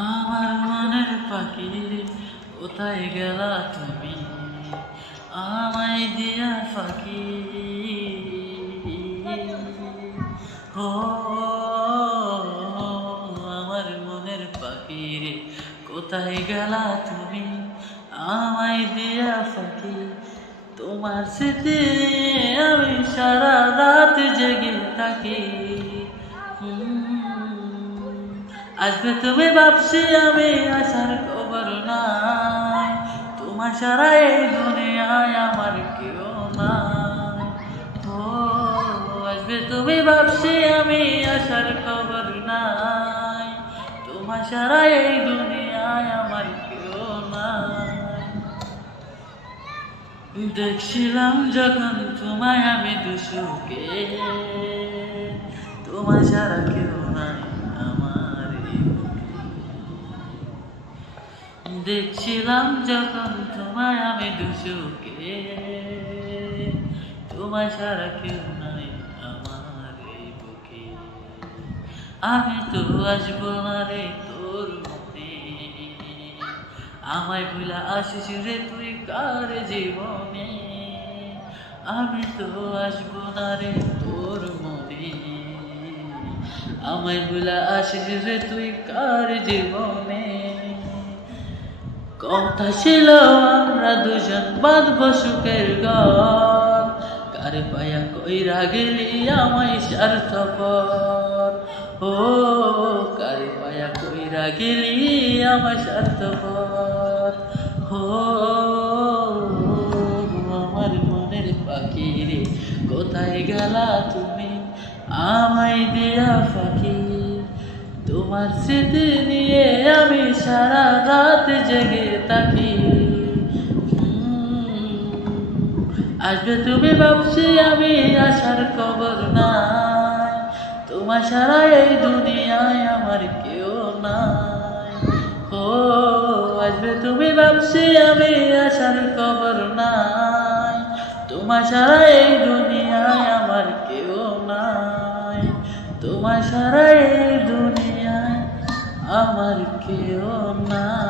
আমার মনের পাখি রে, কোথায় গেলা তুমি? আমায় দিয়া ফাঁকি। ও আমার মনের পাখি রে, কোথায় গেলা তুমি? আমায় দিয়া ফাঁকি। তোমার স্মৃতি আমি সারা রাত জেগে থাকি। আসবে তুমি ভাবছি আমি, আসার খবর নাই। তোমার সারা এই দুনিয়ায় আমার কেউ নাই। ও আসবে তুমি ভাবছি আমি, আসার খবর নাই। তোমার সারা এই দুনিয়ায় আমার কেউ নাই। দেখছিলাম যখন তোমায় আমি দুসুকে, তোমার সারা কেউ নাই আমার এই বুকে। দেখছিলাম যখন তোমায় আমি দুসুকে, তোমার সারা কেউ নাই আমার এই বুকে। আমি তো আসবো না রে তোর মনে, আমায় ভুলা আসিস রে তুই কার জীবনে। আমি তো আসবো না রে তোর মনে, আমায় ভুলা আসিস রে তুই কার জীবনে। কথা ছিল আমরা দুজন বাঁধবো সুখের ঘর, কার পায়া কইরা গেলি আমায় স্বার্থপর। ও কার পায়া কইরা গেলি আমায় স্বার্থপর। ও আমার মনের পাখি রে, কোথায় গেলা তুমি? আমায় দিয়া ফাঁকি। তোমার স্মৃতি নিয়ে আমি সারা রাত জেগে থাকি। আসবে তুমি ভাবছি আমি, আসার খবর নাই। তোমার সারা এই দুনিয়ায় আমার কেউ নাই। ও আসবে তুমি ভাবছি আমি, আসার খবর নাই। তোমার সারা এই দুনিয়ায় আমার কেউ নাই। তোমার সারা এই দুনিয়ায় আমার কেউ নাই।